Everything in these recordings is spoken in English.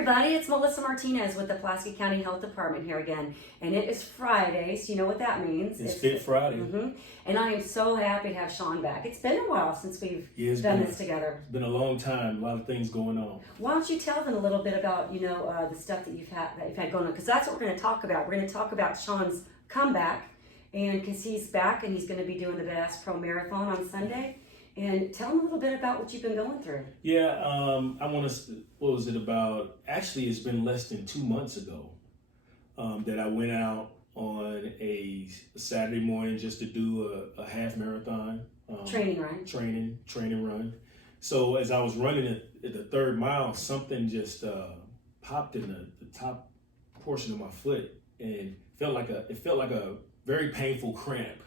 everybody, it's Melissa Martinez with the Pulaski County Health Department here again, and it is Friday, so you know what that means. It's Fit Friday. And I am so happy to have Sean back. It's been a while since we've done this together. It's been a long time, a lot of things going on. Why don't you tell them a little bit about, the stuff that you've had going on, because that's what we're going to talk about. We're going to talk about Sean's comeback, and because he's back and he's going to be doing the Bass Pro Marathon on Sunday. And tell them a little bit about what you've been going through. Yeah, I want to, what was it about? Actually, it's been less than 2 months ago that I went out on a Saturday morning just to do a half marathon. Training run. Training run. So as I was running at the third mile, something just popped in the top portion of my foot and it felt like a very painful cramp.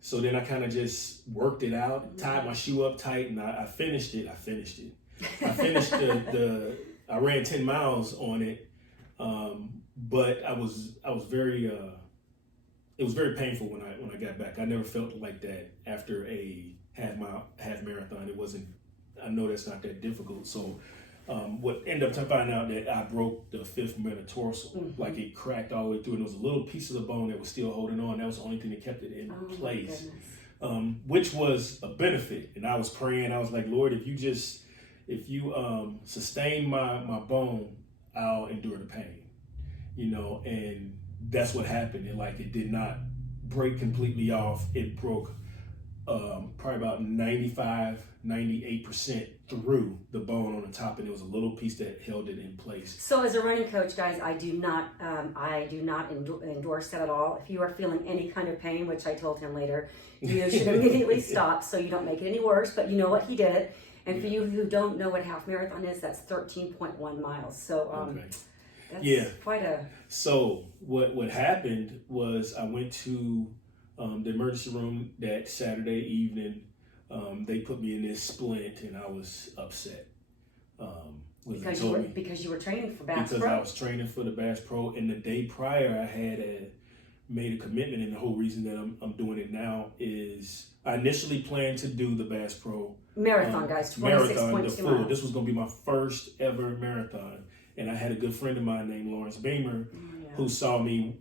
So then I kind of just worked it out, tied my shoe up tight, and I finished it. I finished I ran 10 miles on it, but it was very painful when I got back. I never felt like that after a half marathon. It wasn't. I know that's not that difficult. So what ended up finding out that I broke the 5th metatarsal, like it cracked all the way through, and there was a little piece of the bone that was still holding on. That was the only thing that kept it in place, which was a benefit. And I was praying. I was like, Lord, if you sustain my bone, I'll endure the pain, and that's what happened. It did not break completely off. It broke probably about 98% through the bone on the top, and there was a little piece that held it in place. So as a running coach, guys, I do not endorse that at all. If you are feeling any kind of pain, which I told him later, you should immediately stop so you don't make it any worse, but you know what, he did it. And for you who don't know what half marathon is, that's 13.1 miles. So that's quite a... So what happened was I went to the emergency room that Saturday evening. They put me in this splint, and I was upset. Because you were training for Bass Pro? Because I was training for the Bass Pro, and the day prior I had made a commitment, and the whole reason that I'm doing it now is I initially planned to do the Bass Pro Marathon, guys, 26.2 miles. This was going to be my first ever marathon, and I had a good friend of mine named Lawrence Beamer who saw me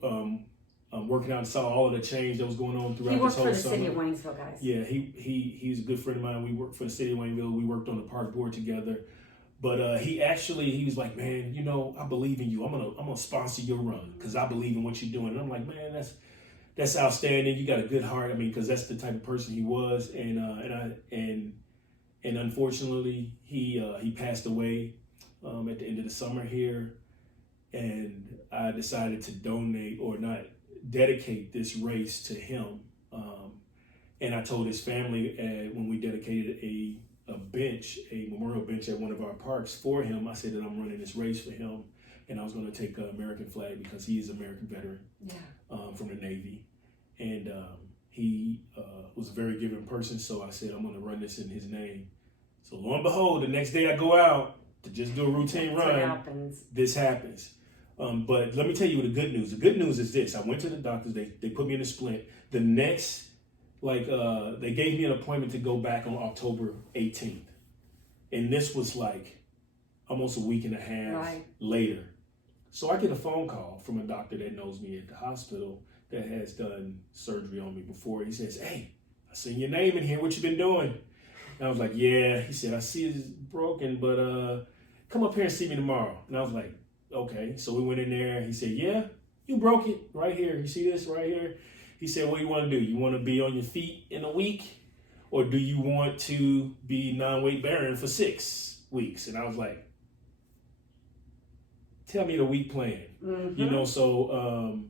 working out and saw all of the change that was going on throughout this whole summer. He worked for the city of Waynesville, guys. Yeah, he's a good friend of mine. We worked for the city of Waynesville. We worked on the park board together. But he was like, man, I believe in you. I'm gonna sponsor your run because I believe in what you're doing. And I'm like, man, that's outstanding. You got a good heart. I mean, because that's the type of person he was. And unfortunately, he passed away at the end of the summer here. And I decided to dedicate this race to him. And I told his family when we dedicated a memorial bench at one of our parks for him, I said that I'm running this race for him, and I was going to take an American flag because he is an American veteran from the Navy. And he was a very giving person, so I said I'm going to run this in his name. So lo and behold, the next day I go out to just do a routine run. This happens. But let me tell you the good news. The good news is this. I went to the doctors. They put me in a splint. The next, they gave me an appointment to go back on October 18th. And this was almost a week and a half later. So I get a phone call from a doctor that knows me at the hospital that has done surgery on me before. He says, hey, I seen your name in here. What you been doing? And I was like, yeah. He said, I see it's broken, but come up here and see me tomorrow. And I was like, okay. So we went in there. He said, yeah, you broke it right here. You see this right here? He said, what do you want to do? You want to be on your feet in a week? Or do you want to be non-weight bearing for 6 weeks? And I was like, tell me the week plan. So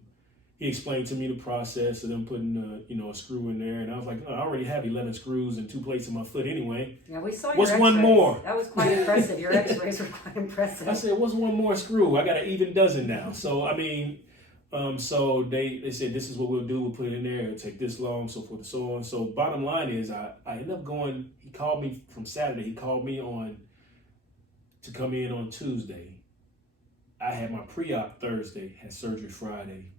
he explained to me the process of them putting a screw in there. And I was like, I already have 11 screws and 2 plates in my foot anyway. Yeah, we saw your What's x-rays. One more? That was quite impressive. Your x-rays were quite impressive. I said, what's one more screw? I got an even dozen now. So, I mean... so they said, this is what we'll do. We'll put it in there. It'll take this long, so forth and so on. So bottom line is I ended up going, he called me from Saturday. He called me to come in on Tuesday. I had my pre-op Thursday, had surgery Friday.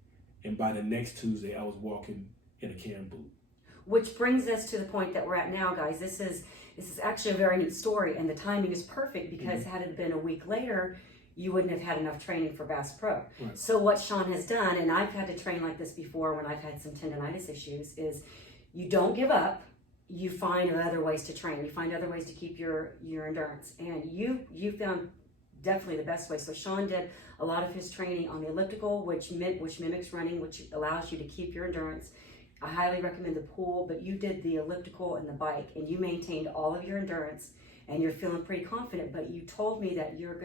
And by the next Tuesday, I was walking in a cam boot. Which brings us to the point that we're at now, guys. This is actually a very neat story, and the timing is perfect because had it been a week later, you wouldn't have had enough training for Bass Pro. Right. So what Sean has done, and I've had to train like this before when I've had some tendonitis issues, is you don't give up. You find other ways to train. You find other ways to keep your endurance, and you found definitely the best way. So Sean did a lot of his training on the elliptical, which mimics running, which allows you to keep your endurance. I highly recommend the pool, but you did the elliptical and the bike, and you maintained all of your endurance, and you're feeling pretty confident. But you told me that your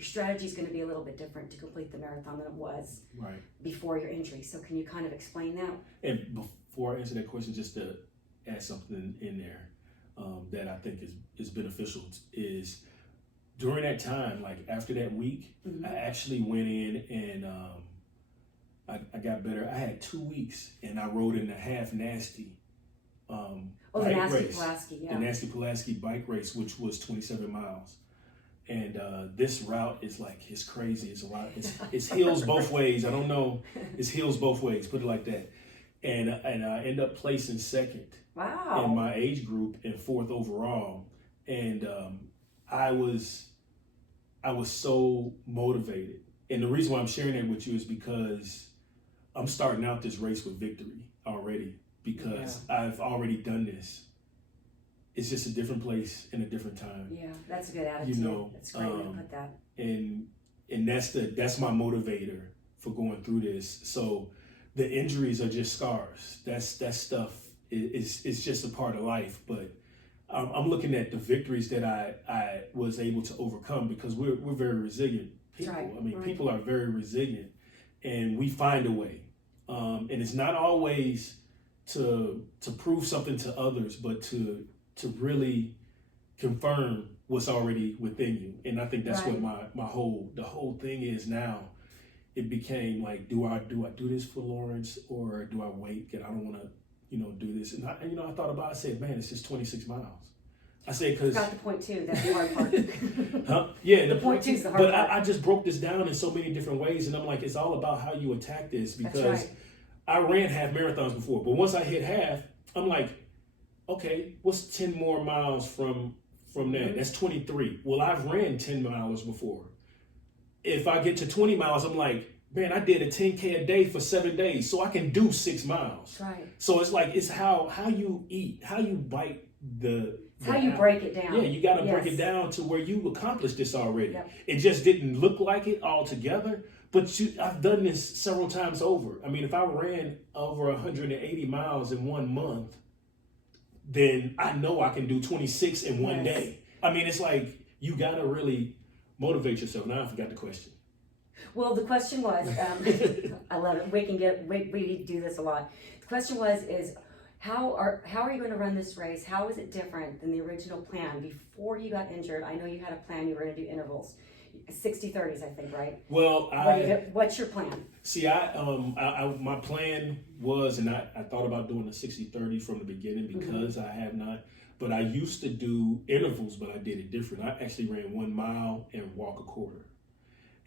strategy is going to be a little bit different to complete the marathon than it was before your injury. So can you kind of explain that? And before I answer that question, just to add something in there that I think is beneficial is during that time, like after that week, I actually went in and I got better. I had 2 weeks and I rode in the half nasty the Nasty race. Pulaski, yeah. The Nasty Pulaski bike race, which was 27 miles. And this route is like, it's crazy. It's a lot. It's hills both ways. I don't know. It's hills both ways, put it like that. And I end up placing second in my age group and 4th overall. And I was so motivated. And the reason why I'm sharing that with you is because I'm starting out this race with victory already, because I've already done this. It's just a different place and a different time. Yeah, that's a good attitude. You know, that's great way to put that. And that's my motivator for going through this. So the injuries are just scars. That stuff is just a part of life. But I'm looking at the victories that I was able to overcome, because we're very resilient people. Right. I mean, people are very resilient, and we find a way. And it's not always to prove something to others, but to really confirm what's already within you. And I think that's what the whole thing is now. It became like, do I do this for Lawrence, or do I wait? Because I don't want to, do this. And I thought about it. I said, man, it's just 26 miles. I said, because got the point too. That's the hard part. Huh? Yeah, the point too is the hard part. But I just broke this down in so many different ways, and I'm like, it's all about how you attack this, because I ran half marathons before, but once I hit half, I'm like, okay, what's 10 more miles from that? That's 23. Well, I've ran 10 miles before. If I get to 20 miles, I'm like, man, I did a 10K a day for 7 days, so I can do 6 miles. Right. So it's like, it's how you eat, how you bite how you break it down. Yeah, you got to break it down to where you accomplished this already. Yep. It just didn't look like it all together, but I've done this several times over. I mean, if I ran over 180 miles in 1 month, then I know I can do 26 in one day. I mean, it's like, you got to really motivate yourself. Now I forgot the question. Well, the question was, I love it. We do this a lot. The question is how are you going to run this race? How is it different than the original plan? Before you got injured, I know you had a plan. You were going to do intervals, 60-30s, I think, right? Well, what's your plan? See, my plan was, and I thought about doing a 60-30 from the beginning, because I have not. But I used to do intervals, but I did it different. I actually ran 1 mile and walk a quarter.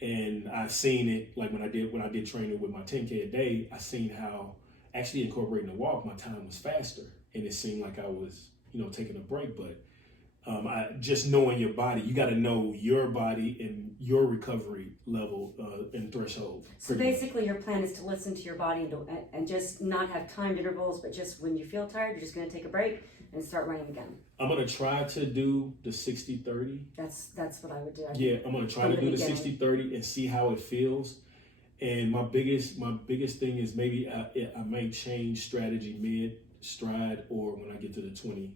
And I've seen it, like when I did training with my 10K a day, I seen how actually incorporating the walk, my time was faster. And it seemed like I was, taking a break. But just knowing your body, you got to know your body and your recovery level and threshold. So basically your plan is to listen to your body and just not have timed intervals, but just when you feel tired, you're just going to take a break and start running again. I'm going to try to do the 60-30. That's what I would do. I'm going to try to do the 60-30 and see how it feels. And my biggest thing is maybe I may change strategy mid-stride or when I get to the 20,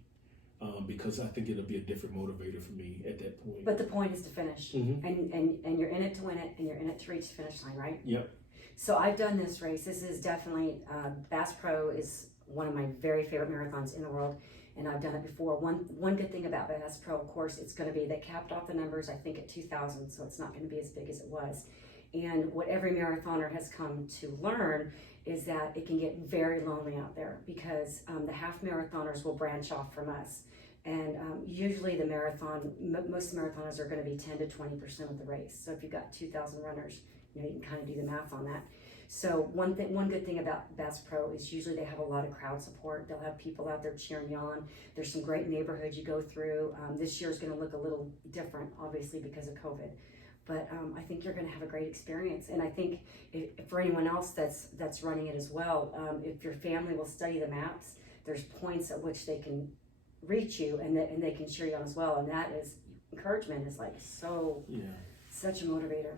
because I think it'll be a different motivator for me at that point. But the point is to finish, and you're in it to win it, and you're in it to reach the finish line, right? Yep. So I've done this race. This is definitely, Bass Pro is one of my very favorite marathons in the world, and I've done it before. One good thing about Bass Pro, of course, it's going to be, they capped off the numbers, I think, at 2,000, so it's not going to be as big as it was. And what every marathoner has come to learn is that it can get very lonely out there, because the half marathoners will branch off from us. And usually most marathoners are going to be 10 to 20% of the race. So if you've got 2,000 runners, you can kind of do the math on that. So one good thing about Bass Pro is usually they have a lot of crowd support. They'll have people out there cheering you on. There's some great neighborhoods you go through. This year is going to look a little different, obviously, because of COVID. But I think you're going to have a great experience. And I think for anyone else that's running it as well, if your family will study the maps, there's points at which they can reach you and they can cheer you on as well. And that is, encouragement is like such a motivator.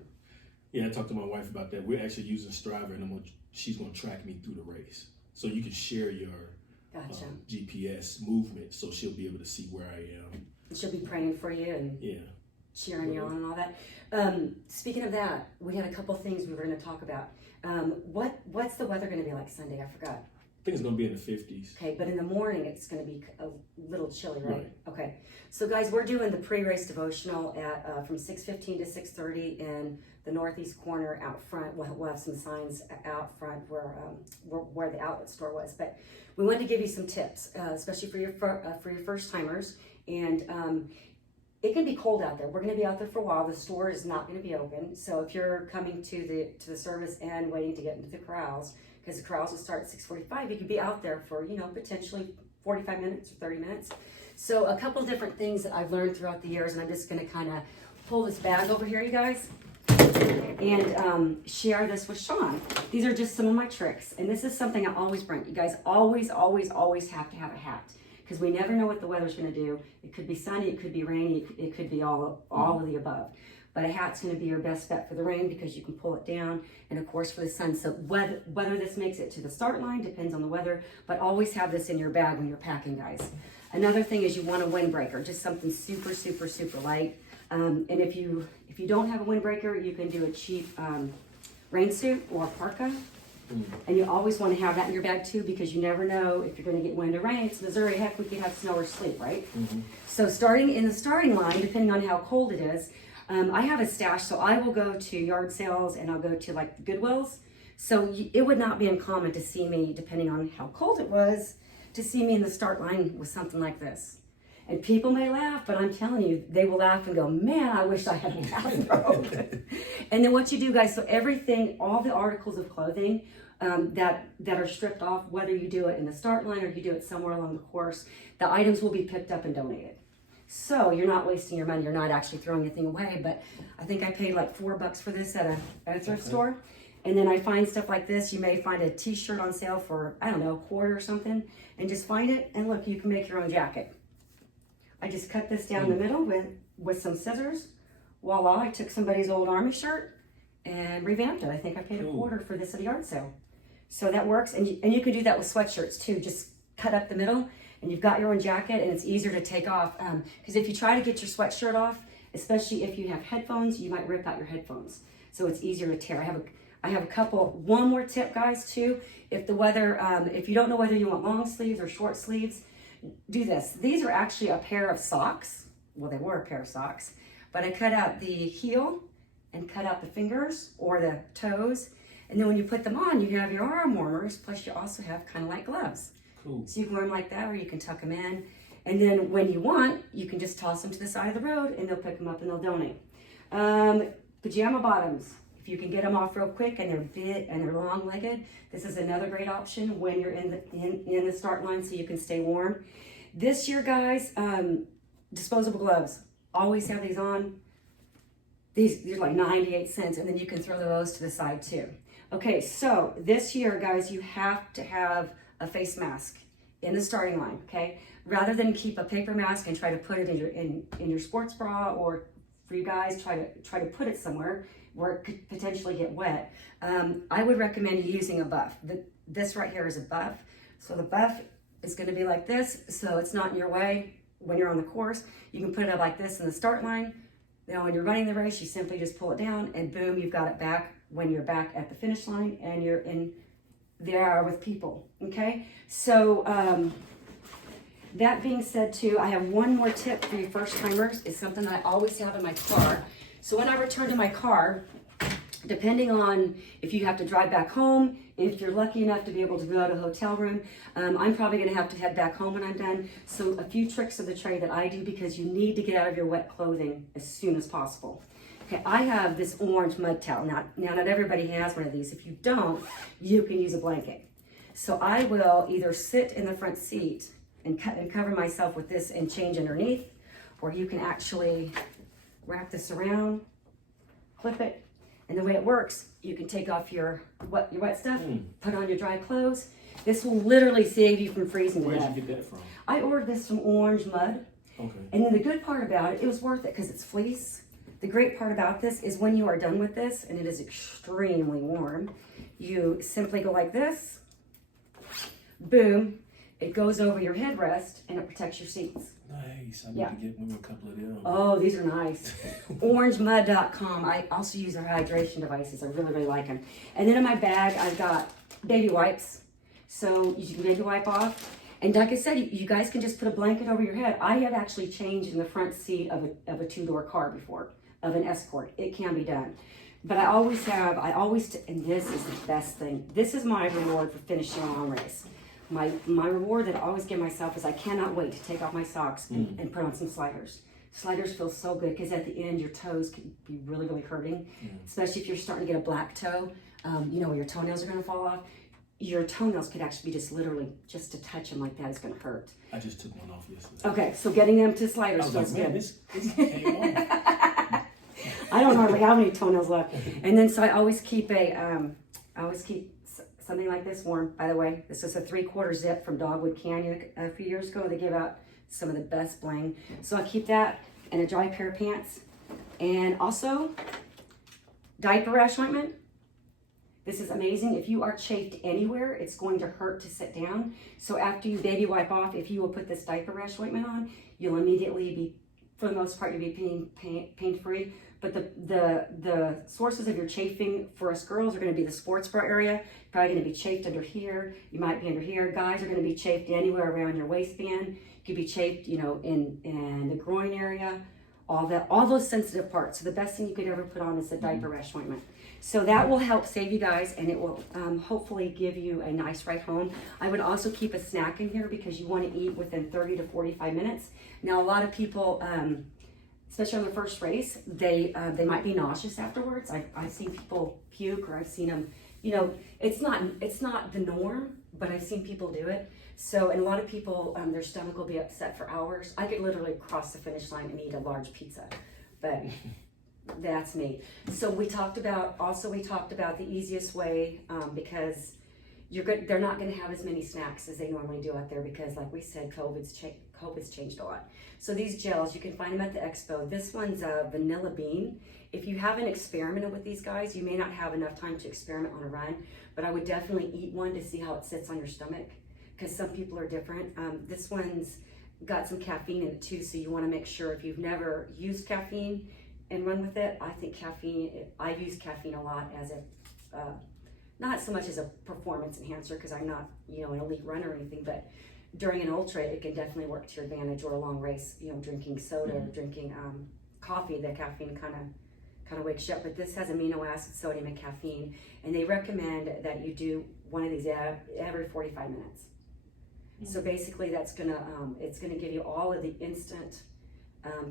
Yeah, I talked to my wife about that. We're actually using Striver, and she's going to track me through the race. So you can share your GPS movement, so she'll be able to see where I am. She'll be praying for you and cheering you on and all that. Speaking of that, we had a couple things we were going to talk about. What's the weather going to be like Sunday? I forgot. I think it's going to be in the 50s. Okay, but in the morning it's going to be a little chilly, right? Okay. So guys, we're doing the pre-race devotional at from 6:15 to 6:30 in the northeast corner out front. We'll have some signs out front where the outlet store was. But we wanted to give you some tips, especially for your first timers. And it can be cold out there. We're going to be out there for a while. The store is not going to be open. So if you're coming to the service and waiting to get into the corrals, because the corrals will start at 6:45, you could be out there for, potentially 45 minutes or 30 minutes. So a couple different things that I've learned throughout the years, and I'm just going to kind of pull this bag over here, you guys, and share this with Sean. These are just some of my tricks, and this is something I always bring. You guys always, always, always have to have a hat, because we never know what the weather's going to do. It could be sunny, it could be rainy, it could be all of the above. But a hat's going to be your best bet for the rain because you can pull it down, and of course for the sun. So whether this makes it to the start line depends on the weather, but always have this in your bag when you're packing, guys. Another thing is you want a windbreaker, just something super, super, super light. And if you don't have a windbreaker, you can do a cheap rain suit or parka. And you always want to have that in your bag too, because you never know if you're going to get wind or rain. It's Missouri, heck, we could have snow or sleet, right? So starting in the starting line, depending on how cold it is, I have a stash, so I will go to yard sales and I'll go to like the Goodwills. So it would not be uncommon to see me, depending on how cold it was, to see me in the start line with something like this. And people may laugh, but I'm telling you, they will laugh and go, man, I wish I had a bathrobe. And then what you do, guys, so everything, all the articles of clothing that are stripped off, whether you do it in the start line or you do it somewhere along the course, the items will be picked up and donated. So you're not wasting your money. You're not actually throwing anything away. But I think I paid like $4 for this at a thrift store. And then I find stuff like this. You may find a t-shirt on sale for, I don't know, a quarter or something. And just find it. And look, you can make your own jacket. I just cut this down the middle with some scissors. Voila, I took somebody's old army shirt and revamped it. I think I paid a quarter for this at a yard sale. So that works. And you can do that with sweatshirts too. Just cut up the middle. And you've got your own jacket, and it's easier to take off. Because if you try to get your sweatshirt off, especially if you have headphones, you might rip out your headphones. So it's easier to tear. I have a couple. One more tip, guys, too. If the weather, if you don't know whether you want long sleeves or short sleeves, do this. These are actually a pair of socks. Well, they were a pair of socks, but I cut out the heel and cut out the fingers or the toes, and then when you put them on, you have your arm warmers. Plus, you also have kind of like gloves. Cool. So you can wear them like that, or you can tuck them in. And then when you want, you can just toss them to the side of the road and they'll pick them up and they'll donate. Pajama bottoms, if you can get them off real quick and they're big and they're long-legged, this is another great option when you're in the start line so you can stay warm. This year, guys, disposable gloves. Always have these on. These are like 98 cents, and then you can throw those to the side too. Okay, so this year, guys, you have to have a face mask in the starting line, okay? Rather than keep a paper mask and try to put it in your sports bra, or for you guys, try to put it somewhere where it could potentially get wet. I would recommend using a buff. This right here is a buff. So the buff is gonna be like this, so it's not in your way when you're on the course. You can put it up like this in the start line. Now when you're running the race, you simply just pull it down and boom, you've got it back when you're back at the finish line and you're in there with people, okay? So that being said too, I have one more tip for you first timers. It's something that I always have in my car. So when I return to my car, depending on if you have to drive back home, if you're lucky enough to be able to go to a hotel room, I'm probably gonna have to head back home when I'm done. So a few tricks of the trade that I do, because you need to get out of your wet clothing as soon as possible. Okay, I have this orange mud towel. Now not everybody has one of these. If you don't, you can use a blanket. So I will either sit in the front seat and cover myself with this and change underneath, or you can actually wrap this around clip it, and the way it works, you can take off your wet stuff, put on your dry clothes. This will literally save you from freezing to death. Where'd you get that from? I ordered this from Orange Mud. Okay. And then the good part about it, it was worth it because it's fleece. The great part about this is when you are done with this, and it is extremely warm, you simply go like this, boom, it goes over your headrest and it protects your seats. Nice. I need to get one a couple of them. Oh, these are nice. OrangeMud.com. I also use their hydration devices. I really, really like them. And then in my bag, I've got baby wipes. So you can baby wipe off. And like I said, you guys can just put a blanket over your head. I have actually changed in the front seat of a two-door car before, of an Escort. It can be done. But and this is the best thing. This is my reward for finishing a long race. My reward that I always give myself is I cannot wait to take off my socks and put on some sliders. Sliders feel so good because at the end your toes can be really, really hurting, especially if you're starting to get a black toe. You know, where your toenails are going to fall off. Your toenails could actually be just to touch them like that is going to hurt. I just took one off yesterday. Okay, so getting them to sliders feels good. This came off. I don't hardly have any toenails left. And then so I always keep something like this warm. By the way, this is a 3/4 zip from Dogwood Canyon a few years ago. They give out some of the best bling. So I keep that and a dry pair of pants. And also, diaper rash ointment. This is amazing. If you are chafed anywhere, it's going to hurt to sit down. So after you baby wipe off, if you will put this diaper rash ointment on, you'll immediately be, for the most part, you'll be pain-free. But the sources of your chafing for us girls are going to be the sports bra area. You're probably going to be chafed under here. You might be under here. Guys are going to be chafed anywhere around your waistband. You could be chafed, you know, in the groin area. All those sensitive parts. So the best thing you could ever put on is a diaper rash ointment. So that will help save you guys, and it will hopefully give you a nice ride home. I would also keep a snack in here because you want to eat within 30 to 45 minutes. Now, a lot of people, especially on their first race, they might be nauseous afterwards. I've seen people puke, or I've seen them, you know, it's not the norm, but I've seen people do it. So, and a lot of people, their stomach will be upset for hours. I could literally cross the finish line and eat a large pizza, but that's me. So we talked about the easiest way, because they're not going to have as many snacks as they normally do out there because, like we said, COVID's changed a lot. So these gels, you can find them at the expo. This one's a vanilla bean. If you haven't experimented with these guys, you may not have enough time to experiment on a run, but I would definitely eat one to see how it sits on your stomach because some people are different. This one's got some caffeine in it too, so you want to make sure if you've never used caffeine and run with it. I think I use caffeine a lot as not so much as a performance enhancer because I'm not, you know, an elite runner or anything, but during an ultra, it can definitely work to your advantage, or a long race, you know, drinking soda or drinking coffee, the caffeine kind of wakes you up. But this has amino acids, sodium, and caffeine, and they recommend that you do one of these every 45 minutes. So basically that's it's gonna give you all of the instant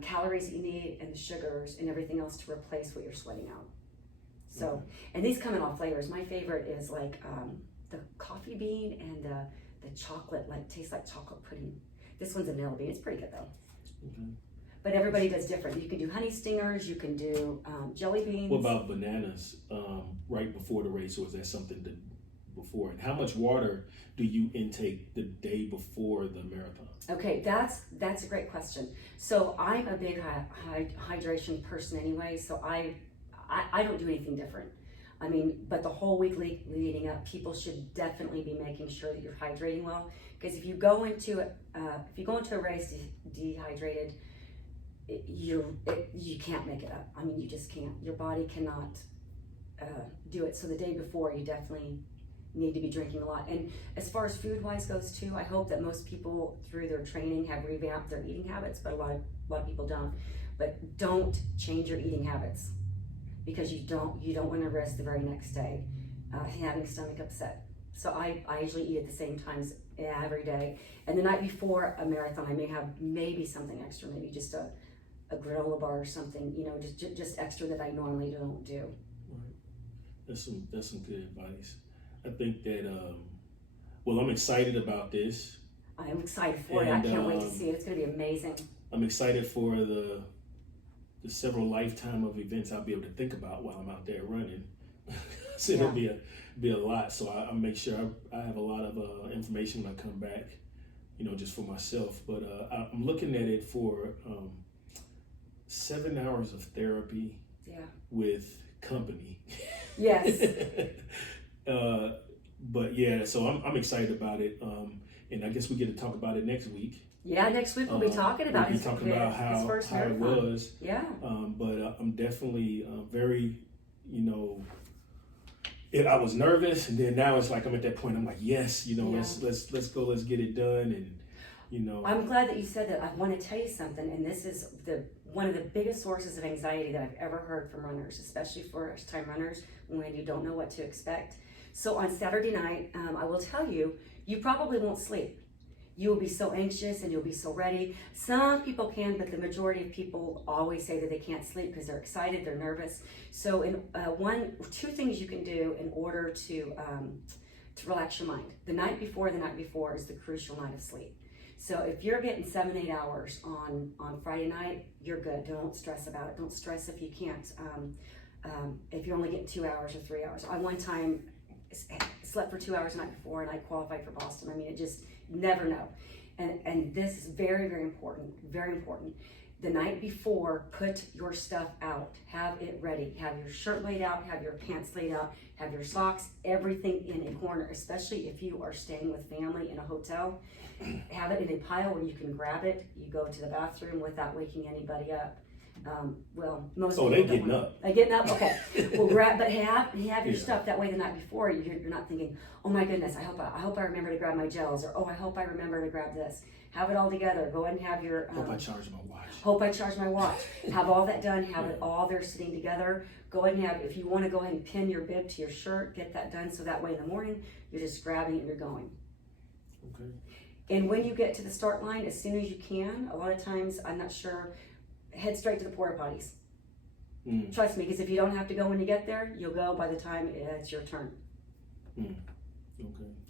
calories that you need and the sugars and everything else to replace what you're sweating out. So, and these come in all flavors. My favorite is like the coffee bean and the chocolate, like tastes like chocolate pudding. This one's a vanilla bean. It's pretty good though. But everybody does different. You can do honey stingers. You can do jelly beans. What about bananas right before the race, or is that something before? And how much water do you intake the day before the marathon? Okay, that's a great question. So I'm a big hydration person anyway, so I don't do anything different. I mean, but the whole week leading up, people should definitely be making sure that you're hydrating well. Because if you go into a race dehydrated, you can't make it up. I mean, you just can't. Your body cannot do it. So the day before, you definitely need to be drinking a lot. And as far as food wise goes too, I hope that most people through their training have revamped their eating habits, but a lot of people don't. But don't change your eating habits, because you don't want to risk the very next day having stomach upset. So I usually eat at the same times every day. And the night before a marathon, I may have maybe something extra, maybe just a granola bar or something, you know, just extra that I normally don't do. Right. That's some good advice. I think that, well, I'm excited about this. I'm excited for it. I can't wait to see it. It's going to be amazing. I'm excited for the several lifetime of events I'll be able to think about while I'm out there running. So Yeah. it'll be a lot. So I make sure I have a lot of information when I come back, just for myself. But I'm looking at it for 7 hours of therapy with company. Yes. But yeah, so I'm excited about it. And I guess we get to talk about it next week. Yeah, next week we'll be talking about his first how it was. Yeah. But I'm definitely very, I was nervous, and then now it's like I'm at that point. I'm like, yes, let's go, let's get it done, and I'm glad that you said that. I want to tell you something, and this is one of the biggest sources of anxiety that I've ever heard from runners, especially first-time runners, when you don't know what to expect. So on Saturday night, I will tell you, you probably won't sleep. You will be so anxious and you'll be so ready. Some people can, but the majority of people always say that they can't sleep because they're excited, they're nervous. So two things you can do in order to relax your mind. The night before is the crucial night of sleep. So if you're getting 7-8 hours on Friday night, you're good. Don't stress about it. Don't stress if you can't. If you're only getting 2 hours or 3 hours. I one time slept for 2 hours the night before and I qualified for Boston. I mean, it just never know. And this is very, very important, very important. The night before, put your stuff out, have it ready, have your shirt laid out, have your pants laid out, have your socks, everything in a corner, especially if you are staying with family in a hotel. Have it in a pile where you can grab it. You go to the bathroom without waking anybody up. Most people they getting up. They getting up. Okay. Well, but have your stuff that way the night before. You're not thinking, oh my goodness, I hope I remember to grab my gels, or oh, I hope I remember to grab this. Have it all together. Go ahead and have your. Hope I charge my watch. Hope I charge my watch. Have all that done. Have it all there sitting together. Go ahead and if you want to go ahead and pin your bib to your shirt, get that done so that way in the morning you're just grabbing it and you're going. Okay. And when you get to the start line, as soon as you can, a lot of times, I'm not sure, head straight to the porta potties. Trust me, because if you don't have to go when you get there, you'll go by the time it's your turn. Okay.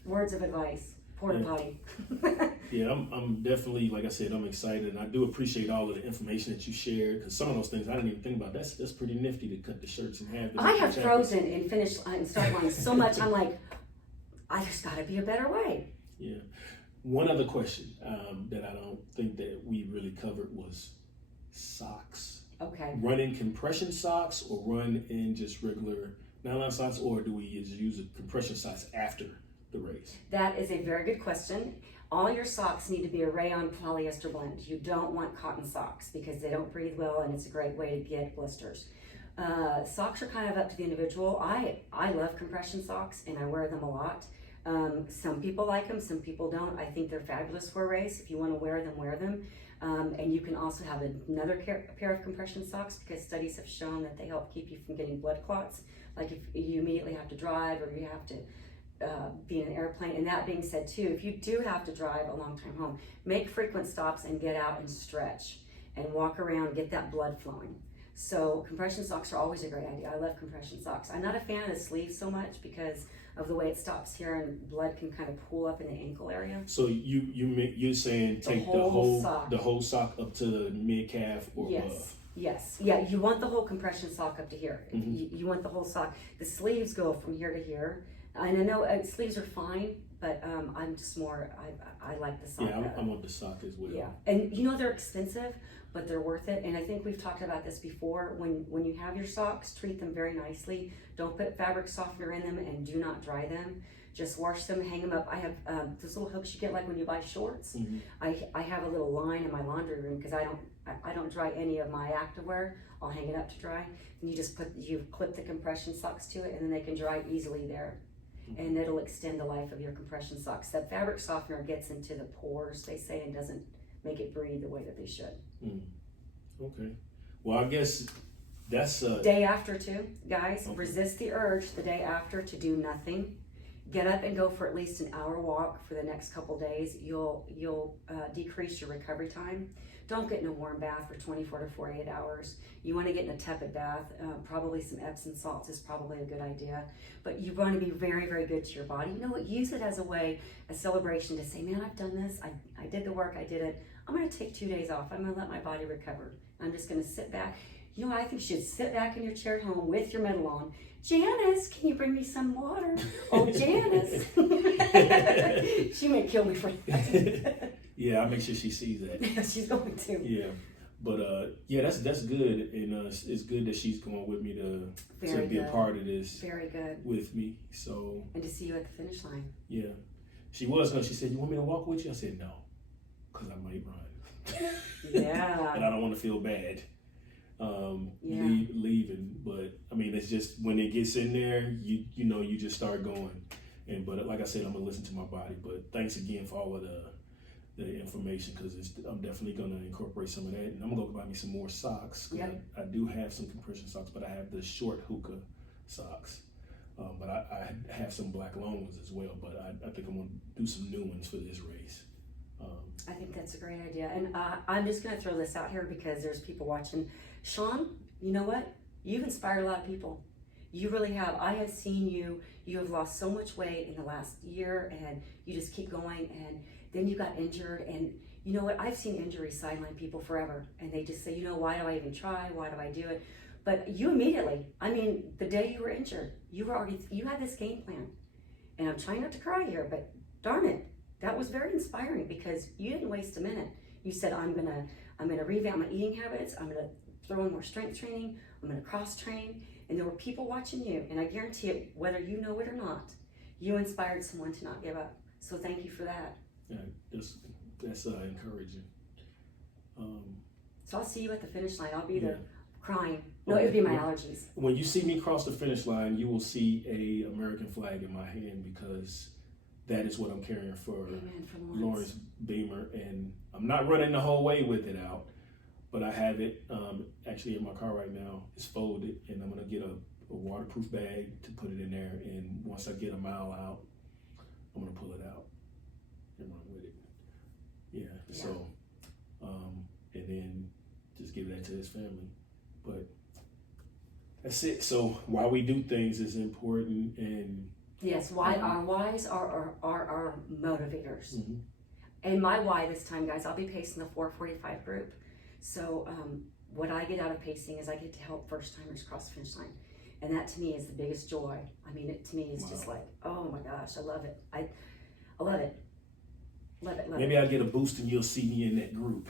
Words of advice, porta potty. Yeah, I'm definitely, like I said, I'm excited, and I do appreciate all of the information that you shared, because some of those things I didn't even think about. That's pretty nifty to cut the shirts in half. I have frozen and finished and start lines so much, I'm like, I just got to be a better way. Yeah. One other question that I don't think that we really covered was socks. Okay. Run in compression socks or run in just regular nylon socks, or do we just use compression socks after the race? That is a very good question. All your socks need to be a rayon polyester blend. You don't want cotton socks because they don't breathe well and it's a great way to get blisters. Socks are kind of up to the individual. I love compression socks and I wear them a lot. Some people like them, some people don't. I think they're fabulous for a race. If you want to wear them, wear them. And you can also have another pair of compression socks because studies have shown that they help keep you from getting blood clots. Like if you immediately have to drive or you have to be in an airplane. And that being said too, if you do have to drive a long time home, make frequent stops and get out and stretch and walk around, get that blood flowing. So compression socks are always a great idea. I love compression socks. I'm not a fan of the sleeves so much because of the way it stops here and blood can kind of pool up in the ankle area. So you're saying take the whole sock up to the mid calf or above? Yes. Yeah, you want the whole compression sock up to here. Mm-hmm. You want the whole sock. The sleeves go from here to here. And I know sleeves are fine, but I'm just more, I like the sock. Yeah, I want the sock as well. Yeah, and they're expensive, but they're worth it. And I think we've talked about this before. When you have your socks, treat them very nicely. Don't put fabric softener in them and do not dry them. Just wash them, hang them up. I have those little hooks you get like when you buy shorts. Mm-hmm. I have a little line in my laundry room because I don't dry any of my activewear. I'll hang it up to dry. And you clip the compression socks to it and then they can dry easily there. And it'll extend the life of your compression socks. That fabric softener gets into the pores, they say, and doesn't make it breathe the way that they should. Okay. Well, I guess that's day after too, guys. Okay. Resist the urge the day after to do nothing. Get up and go for at least an hour walk for the next couple days. You'll decrease your recovery time. Don't get in a warm bath for 24 to 48 hours. You want to get in a tepid bath. Probably some Epsom salts is probably a good idea. But you want to be very, very good to your body. You know what? Use it as a celebration to say, man, I've done this. I did the work. I did it. I'm going to take 2 days off. I'm going to let my body recover. I'm just going to sit back. You know, I think you should sit back in your chair at home with your medal on. Janice, can you bring me some water? Oh, Janice. She may kill me for that. Yeah, I'll make sure she sees that. She's going to. Yeah. But yeah, that's good, and it's good that she's going with me to be a part of this. Very good. With me, so. And to see you at the finish line. Yeah, she was. She said, "You want me to walk with you?" I said, "No, because I might run." Yeah. And I don't want to feel bad. Leaving, but I mean, it's just when it gets in there, you know, you just start going. But like I said, I'm gonna listen to my body. But thanks again for all of the information, because I'm definitely going to incorporate some of that, and I'm going to go buy me some more socks. Yep. I do have some compression socks, but I have the short hookah socks. But I have some black long ones as well, but I think I'm going to do some new ones for this race. I think that's a great idea, and I'm just going to throw this out here because there's people watching. Sean, you know what? You've inspired a lot of people. You really have. I have seen you. You have lost so much weight in the last year, and you just keep going, and then you got injured, and you know what? I've seen injuries sideline people forever, and they just say, you know, why do I even try? Why do I do it? But you immediately, I mean, the day you were injured, you had this game plan. And I'm trying not to cry here, but darn it, that was very inspiring because you didn't waste a minute. You said, I'm gonna revamp my eating habits. I'm gonna throw in more strength training. I'm gonna cross train. And there were people watching you, and I guarantee you, whether you know it or not, you inspired someone to not give up. So thank you for that. Yeah, that's encouraging. So I'll see you at the finish line. I'll be there crying. No, it'd be my allergies. When you see me cross the finish line, you will see a American flag in my hand, because that is what I'm carrying for Lawrence Beamer. And I'm not running the whole way with it out, but I have it actually in my car right now. It's folded, and I'm going to get a waterproof bag to put it in there. And once I get a mile out, I'm going to pull it out and run with it. Yeah. So, and then just give that to his family. But that's it. So why we do things is important, and yes, our whys are our motivators. Mm-hmm. And my why this time, guys, I'll be pacing the 4:45 group. So what I get out of pacing is I get to help first timers cross the finish line, and that to me is the biggest joy. I mean, it to me is just like, oh my gosh, I love it. I love it. Love it. Maybe I'll get a boost and you'll see me in that group.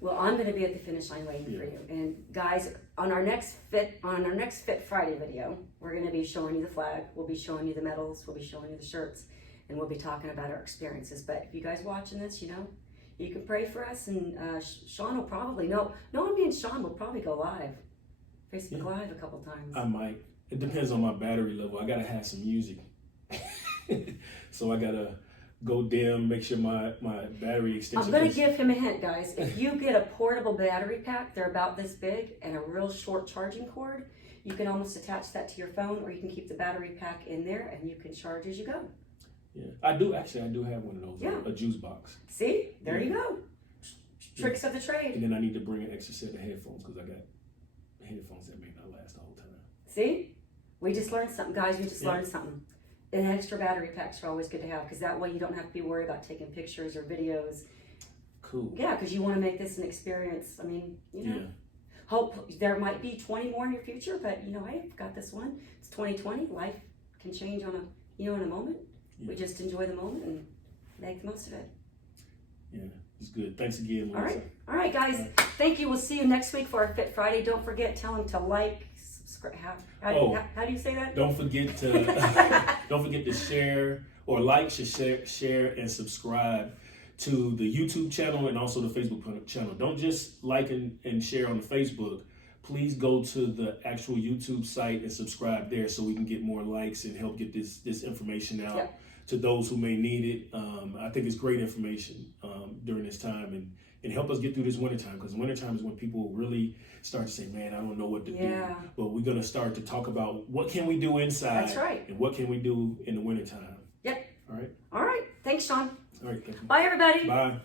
Well, I'm going to be at the finish line waiting for you. And guys, on our next Fit Friday video, we're going to be showing you the flag. We'll be showing you the medals. We'll be showing you the shirts, and we'll be talking about our experiences. But if you guys watching this, you know, you can pray for us, and Sean will probably me and Sean will probably go live, Facebook Live a couple times. I might. It depends on my battery level. I got to have some music, so I got to go dim, make sure my battery extension. I'm going to give him a hint, guys. If you get a portable battery pack, they're about this big, and a real short charging cord, you can almost attach that to your phone, or you can keep the battery pack in there, and you can charge as you go. Yeah, I do have one of those. Yeah. A juice box. See, there you go. Tricks of the trade. And then I need to bring an extra set of headphones, because I got headphones that may not last the whole time. See, we just learned something, guys. We just learned something. And extra battery packs are always good to have, because that way you don't have to be worried about taking pictures or videos. Cool. Yeah, because you want to make this an experience. I mean, you know, hope there might be 20 more in your future, but you know, hey, I've got this one. It's 2020. Life can change in a moment. Yeah. We just enjoy the moment and make the most of it. Yeah, it's good. Thanks again, Melissa. All right, guys. Thank you. We'll see you next week for our Fit Friday. Don't forget, tell them to like, subscribe. How do you say that? Don't forget to share or like, share, and subscribe to the YouTube channel and also the Facebook channel. Don't just like and share on the Facebook. Please go to the actual YouTube site and subscribe there, so we can get more likes and help get this information out to those who may need it. I think it's great information during this time, and help us get through this wintertime, because wintertime is when people really start to say, man, I don't know what to do. But we're going to start to talk about what can we do inside. That's right. And what can we do in the wintertime. Yep. All right. All right. Thanks, Sean. All right. Thank you. Bye, everybody. Bye.